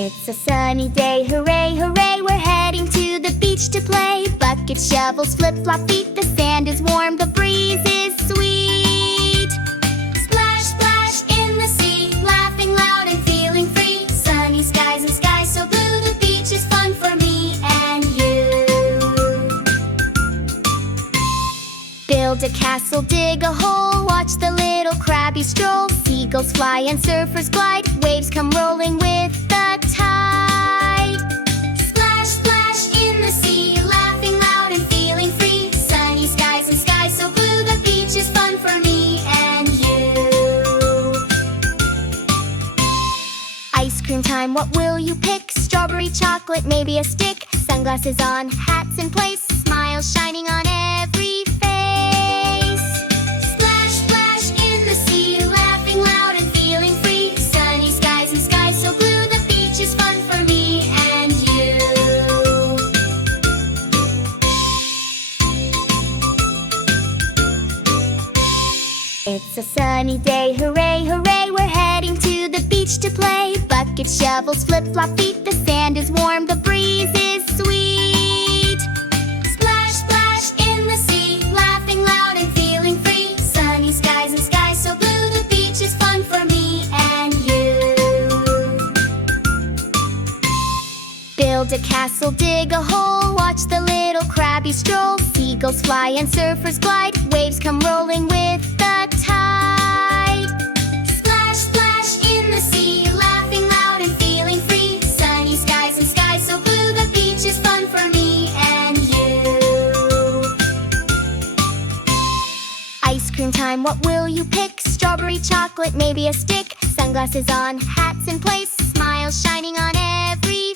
It's a sunny day, hooray, hooray, we're heading to the beach to play. Buckets, shovels, flip-flop feet, the sand is warm, the breeze is sweet. Splash, splash in the sea, laughing loud and feeling free. Sunny skies and skies so blue, the beach is fun for me and you. Build a castle, dig a hole, watch the little crabbies stroll. Seagulls fly and surfers glide, waves come rolling with the tide. Splash, splash in the sea, laughing loud and feeling free. Sunny skies and skies so blue, the beach is fun for me and you. Ice cream time, what will you pick? Strawberry, chocolate, maybe a stick. Sunglasses on, hats in place, smiles shining on every face. Splash, splash in the sea, laughing loud and feeling free. Sunny skies and skies so blue, the beach is fun for me and you. It's a sunny day, hooray, hooray, we're heading to the beach to play. Buckets, shovels, flip-flop feet, the sand is warm, the breeze is sweet. Splash, splash in the sea, laughing loud and feeling free. Sunny skies and skies so blue, the beach is fun for me and you. Build a castle, dig a hole, watch the little crabbies stroll. Seagulls fly and surfers glide, waves come rolling with the tide. Splash, splash in the sea, laughing loud and feeling free. Sunny skies and skies so blue, the beach is fun for me and you. Ice cream time, what will you pick? Strawberry, chocolate, maybe a stick. Sunglasses on, hats in place, smiles shining on every